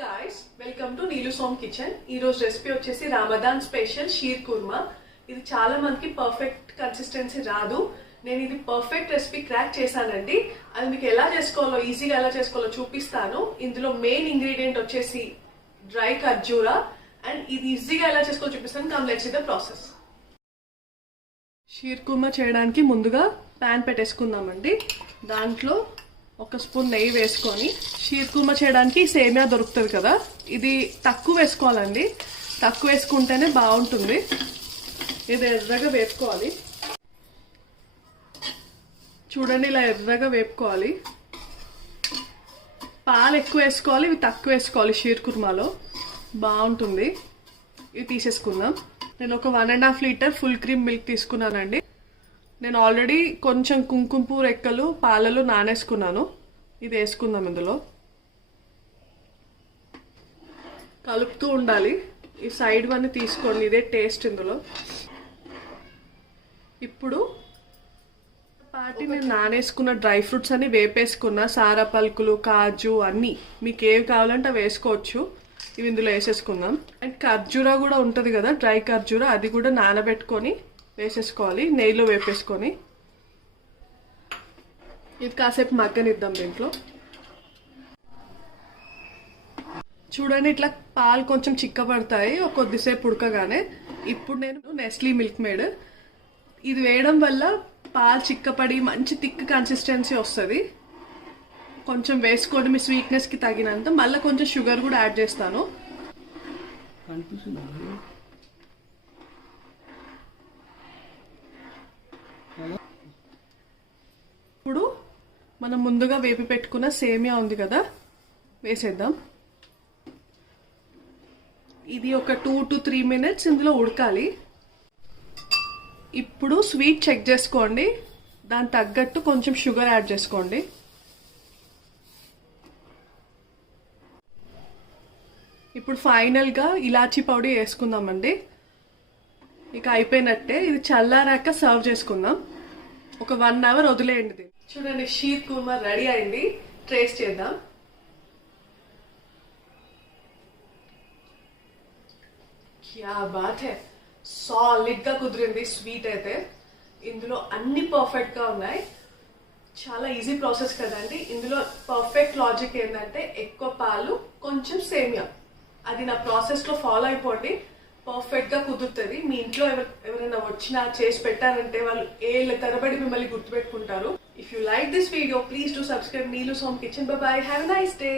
Guys welcome to Neelu Som kitchen ఈరోజు recipe వచ్చేసి Ramadan special shear kurma ఇది చాలా మందికి పర్ఫెక్ట్ కన్సిస్టెన్సీ రాదు. నేను ఇది పర్ఫెక్ట్ రెసిపీ క్రాక్ చేశానండి. అది మీకు ఎలా చేసుకోవాలో ఈజీగా ఎలా చేసుకోవాలో చూపిస్తాను. ఇందులో మెయిన్ ఇంగ్రీడియంట్ వచ్చేసి డ్రై ఖర్జూరా. అండ్ ఇది ఈజీగా ఎలా చేసుకోవాలో చూపిస్తాను. Come let's the process sheer kurma చేయడానికి ముందుగా ప్యాన్ పెట్టేసుకుందామండి. దాంట్లో ఒక స్పూన్ నెయ్యి వేసుకొని షీర్ కుర్మా చేయడానికి సేమియా దొరుకుతుంది కదా. ఇది తక్కువ వేసుకోవాలండి. తక్కువ వేసుకుంటేనే బాగుంటుంది. ఇది ఎర్రగా వేపుకోవాలి. చూడండి ఇలా ఎర్రగా వేపుకోవాలి. పాలు ఎక్కువ వేసుకోవాలి ఇవి తక్కువ వేసుకోవాలి షీర్ కుర్మాలో. బాగుంటుంది. ఇవి తీసేసుకుందాం. నేను ఒక one and half litre full cream milk తీసుకున్నానండి. నేను ఆల్రెడీ కొంచెం కుంకుమ రెక్కలు పాలలో నానేసుకున్నాను. ఇది వేసుకుందాం ఇందులో. కలుపుతూ ఉండాలి. ఈ సైడ్ వన్ని తీసుకోండి ఇదే టేస్ట్ ఇందులో. ఇప్పుడు పాటి నేను నానేసుకున్న డ్రై ఫ్రూట్స్ అన్ని వేపేసుకున్న. సారా పలుకులు కాజు అన్ని. మీకు ఏవి కావాలంటే అవి వేసుకోవచ్చు. ఇవి ఇందులో వేసేసుకుందాం. అండ్ ఖర్జూరా కూడా ఉంటుంది కదా డ్రై ఖర్జూరా అది కూడా నానబెట్టుకొని వేసేసుకోవాలి నెయ్యిలో వేపేసుకొని. ఇది కాసేపు మగ్గనిద్దాం దీంట్లో. చూడండి ఇట్లా పాలు కొంచెం చిక్కబడతాయి కొద్దిసేపు ఉడకగానే. ఇప్పుడు నేను నెస్లీ మిల్క్ మేడ్ ఇది వేయడం వల్ల పాలు చిక్కపడి మంచి థిక్ కన్సిస్టెన్సీ వస్తుంది. కొంచెం వేసుకోండి మీ స్వీట్నెస్కి తగినంత. మళ్ళీ కొంచెం షుగర్ కూడా యాడ్ చేస్తాను. ఇప్పుడు మనం ముందుగా వేపి పెట్టుకున్న సేమియా ఉంది కదా వేసేద్దాం. ఇది ఒక టూ టు త్రీ మినిట్స్ ఇందులో ఉడకాలి. ఇప్పుడు స్వీట్ చెక్ చేసుకోండి. దాని తగ్గట్టు కొంచెం షుగర్ యాడ్ చేసుకోండి. ఇప్పుడు ఫైనల్గా ఇలాచీ పౌడర్ వేసుకుందామండి. ఇక అయిపోయినట్టే ఇది చల్లారాక సర్వ్ చేసుకుందాం. ఒక వన్ అవర్ వదిలేయండి చూడండి షీర్ కుర్మా రెడీ అయింది. ట్రేస్ చేద్దాం. క్యా బాత్ హే? సాలిడ్గా కుదిరింది స్వీట్ అయితే. ఇందులో అన్ని పర్ఫెక్ట్గా ఉన్నాయి. చాలా ఈజీ ప్రాసెస్ కదండి. ఇందులో పర్ఫెక్ట్ లాజిక్ ఏంటంటే ఎక్కువ పాలు కొంచెం సేమియా. అది నా ప్రాసెస్లో ఫాలో అయిపోండి. పర్ఫెక్ట్గా కుదురుతుంది. మీ ఇంట్లో ఎవరైనా వచ్చినా చేసి పెట్టారంటే వాళ్ళు ఏళ్ళ తరబడి మిమ్మల్ని గుర్తుపెట్టుకుంటారు. If you like this video please to subscribe Neelu soan kitchen. Bye have nice day